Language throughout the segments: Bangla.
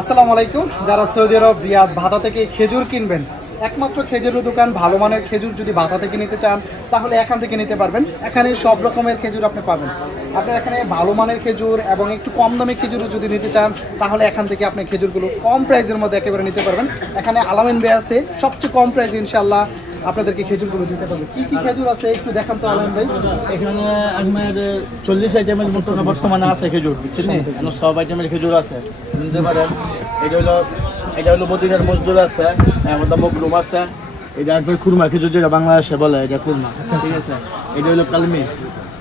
আসসালামু আলাইকুম। যারা সৌদি আরব রিয়াদ ভাতা থেকে খেজুর কিনবেন, একমাত্র খেজুরের দোকান ভালো মানের খেজুর যদি ভাতা থেকে নিতে চান তাহলে এখান থেকে নিতে পারবেন। এখানে সব রকমের খেজুর আপনি পাবেন। আপনার এখানে ভালো মানের খেজুর এবং একটু কম দামে খেজুরও যদি নিতে চান তাহলে এখান থেকে আপনি খেজুরগুলো কম প্রাইসের মধ্যে একেবারে নিতে পারবেন। এখানে আলামিন ভাই আছে, সবচেয়ে কম প্রাইসে ইনশাল্লাহ আপনাদেরকে খেজুরগুলো দিতে পারবে। কি কি খেজুর আছে একটু দেখান তো আলামিন ভাই। এখানে আপনার 40 আইটেমের মতো বর্তমানে আছে খেজুর, বুঝছেন? সব আইটেমের খেজুর আছে, নিতে পারেন। এটা হলো মদিনার মজদুর আছে, আমাদের মকরুম আছে। এটা একবার খুরমা খেজুর, যেটা বাংলাদেশে বলে এটা খুরমা, ঠিক আছে। এটা হলো কালমি,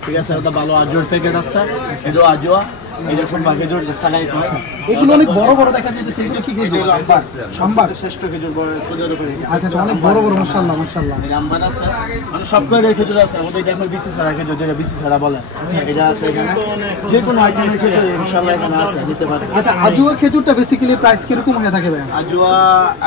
ঠিক আছে। ওটা ভালো আজোর প্যাকেট আছে, এটা আজোয়া। এটা খুরমা খেজুর সাগাই করা। এগুলো অনেক বড় বড় দেখা যাচ্ছে, এগুলো কি খেজুর? সম্বার শ্রেষ্ঠ খেজুর বড় সৌদির উপরে। আচ্ছা, অনেক বড় বড়, মাশাআল্লাহ মাশাআল্লাহ। এই আম্বান আছে, মানে সব ধরনের খেজুর আছে। আমাদের এটা এখন বিসি ছাড়া খেজুর, যেটা বিসি ছাড়া বলে, এটা আছে এখানে। যে কোনো আইটেমের খেজুর ইনশাআল্লাহ এখানে আছে, দিতে পারে। আচ্ছা, আজুয়া খেজুরটা বেসিক্যালি প্রাইস কিরকম হয়ে থাকে ভাই? আজুয়া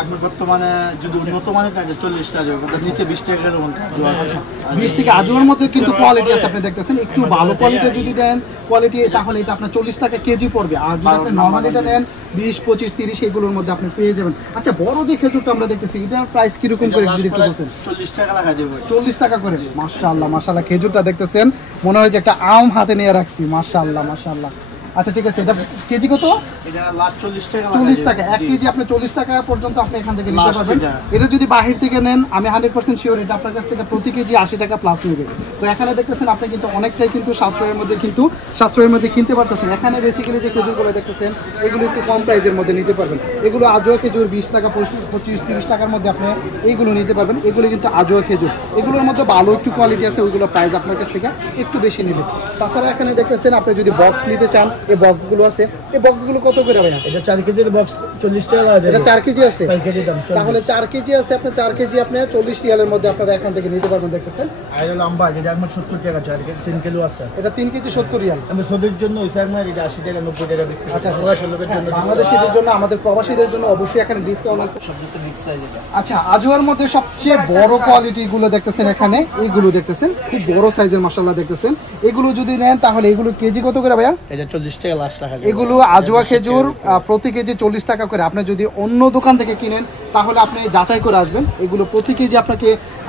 এখন বর্তমানে যদি উন্নত মানের থাকে 40 টাকা, ওটা নিচে 20 টাকার মতো আজুয়া আছে। 20 থেকে আজুয়ার মধ্যে কিন্তু কোয়ালিটি আছে, আপনি দেখতেছেন। একটু ভালো কোয়ালিটি যদি দেন কোয়ালিটি, তাহলে এটা আপনার 40 টাকা কেজি পড়বে। আর যদি আপনি নরমাল এটা নেন 20, 25, 30 এগুলোর মধ্যে আপনি পেয়ে যাবেন। আচ্ছা, বড় যে খেজুরটা আমরা দেখতেছি এটার প্রাইস কিরকম করে যদি একটু বলতেন? 40 টাকা লাগা যাবে। 40 টাকা করে। মাশাআল্লাহ মাশাআল্লাহ, খেজুরটা দেখতেছেন মনে হয় যে একটা আম হাতে নিয়ে রাখছি। মাশাআল্লাহ মাশাআল্লাহ। আচ্ছা ঠিক আছে, এটা কেজি কত? এটা লাস্ট 40 টাকা। 40 টাকা 1 কেজি আপনি 40 টাকা পর্যন্ত আপনি এখান থেকে নিতে পারবেন। এটা যদি বাহির থেকে নেন আমি 100% শিওর এটা আপনার কাছ থেকে প্রতি কেজি 80 টাকা প্লাস নেবে। তো এখানে দেখতেছেন আপনি কিন্তু অনেকটাই কিন্তু সাশ্রয়ের মধ্যে কিনতে পারতেছেন। এখানে বেসিক্যালি যে খেজুরগুলো দেখতেছেন এগুলো একটু কম প্রাইসের মধ্যে নিতে পারবেন। এগুলো আজোয়া খেজুর 20 টাকা 25, 30 টাকার মধ্যে আপনি এইগুলো নিতে পারবেন। এগুলো কিন্তু আজোয়া খেজুর, এগুলোর মধ্যে ভালো একটু কোয়ালিটি আছে, ওইগুলো প্রাইস আপনার কাছ থেকে একটু বেশি নেবে। তাছাড়া এখানে দেখতেছেন আপনি যদি বক্স নিতে চান, এই বক্সগুলো আছে। এই বক্সগুলো কত করে ভাইয়া? এটা 4 কেজির বক্স 40 টাকা লাগে। এটা 4 কেজি আছে, 4 কেজি দাম। তাহলে 4 কেজি আছে, আপনি 4 কেজি আপনি 40 রিয়ালের মধ্যে আপনারা এখান থেকে নিতে পারবেন। দেখতেছেন আর লম্বা, যেটা আমার 70 টাকা 4 কেজি 3 কিলো আছে। এটা 3 কেজি 70 রিয়াল। আমি সৌদির জন্য ওই সাইড এটা 80 টাকা 90 টাকা বিক্রি। আচ্ছা, লোকের জন্য, বাংলাদেশিদের জন্য, আমাদের প্রবাসীদের জন্য অবশ্যই এখানে ডিসকাউন্ট আছে। সবচেয়ে বিগ সাইজ এটা। আচ্ছা, আজওয়ার মধ্যে সবচেয়ে বড় কোয়ালিটি গুলো দেখতেছেন এখানে, এইগুলো দেখতেছেন খুব বড় সাইজের মাশাআল্লাহ দেখতেছেন। এগুলো যদি নেন তাহলে এগুলো কেজি কত করে ভাইয়া? এটা 40 টাকা লাস্ট টাকা। এগুলো আজওয়া খেজুর প্রতি কেজি 40 টাকা করে। আপনি যদি অন্য দোকান থেকে কিনেন তাহলে আপনি যাচাই করে আসবেন। এগুলো প্রতি কেজি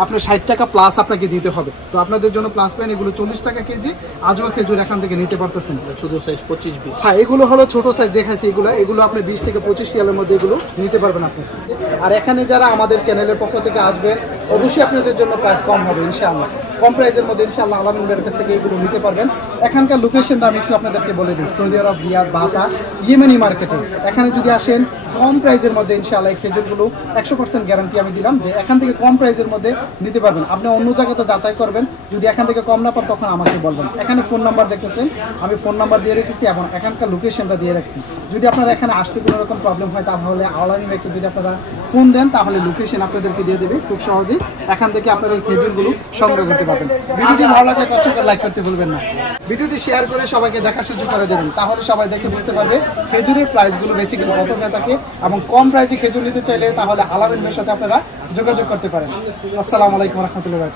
আপনার 60 টাকা প্লাস আপনাকে দিতে হবে। তো আপনাদের জন্য প্লাস পয়েন্ট, এগুলো 40 টাকা কেজি আজওয়া খেজুর এখান থেকে নিতে পারতেছেন। ছোট সাইজ 25-20। হ্যাঁ, এগুলো হলো ছোট সাইজ দেখাচ্ছি। এগুলো আপনি 20 থেকে 25 রিয়ালের মধ্যে এগুলো নিতে পারবেন আপনি। আর এখানে যারা আমাদের চ্যানেলের পক্ষ থেকে আসবেন অবশ্যই আপনাদের জন্য প্রাইস কম হবে ইনশাআল্লাহ। কম প্রাইসের মধ্যে ইনশাআল্লাহ আলামিন ভাইয়ের কাছ থেকে এগুলো নিতে পারবেন। এখানকার লোকেশনটা আমি একটু আপনাদেরকে বলে দিই। সৌদি আরব রিয়াদ ভাতা ইয়েমেনি মার্কেটে এখানে যদি আসেন কম প্রাইসের মধ্যে ইনশাআল্লাহ এই খেজুরগুলো 100% গ্যারান্টি আমি দিলাম যে এখান থেকে কম প্রাইসের মধ্যে নিতে পারবেন। আপনি অন্য জায়গাতে যাচাই করবেন, যদি এখান থেকে কম না পান তখন আমাকে বলবেন। এখানে ফোন নাম্বার দেখতেছেন, আমি ফোন নাম্বার দিয়ে রেখেছি এবং এখানকার লোকেশনটা দিয়ে রাখছি। যদি আপনারা এখানে আসতে কোনো রকম প্রবলেম হয় তাহলে আলামিন ভাইকে যদি আপনারা ফোন দেন তাহলে লোকেশন আপনাদেরকে দিয়ে দেবে। খুব সহজেই এখান থেকে আপনারা এই খেজুরগুলো সংগ্রহ করতে পারবেন। ভিডিওটি ভালো লাগলে কষ্ট করে লাইক করতে ভুলবেন না। ভিডিওটি শেয়ার করে সবাইকে দেখার সুযোগ করে দেবেন, তাহলে সবাই দেখে বুঝতে পারবে খেজুরের প্রাইসগুলো বেসিক্যালি কত হয়ে থাকে। এবং কম প্রাইসে খেজুর নিতে চাইলে তাহলে আলামিন ভাইয়ের সাথে আপনারা যোগাযোগ করতে পারেন। আসসালামু আলাইকুম ওয়া রাহমাতুল্লাহি ওয়া বারাকাতুহু।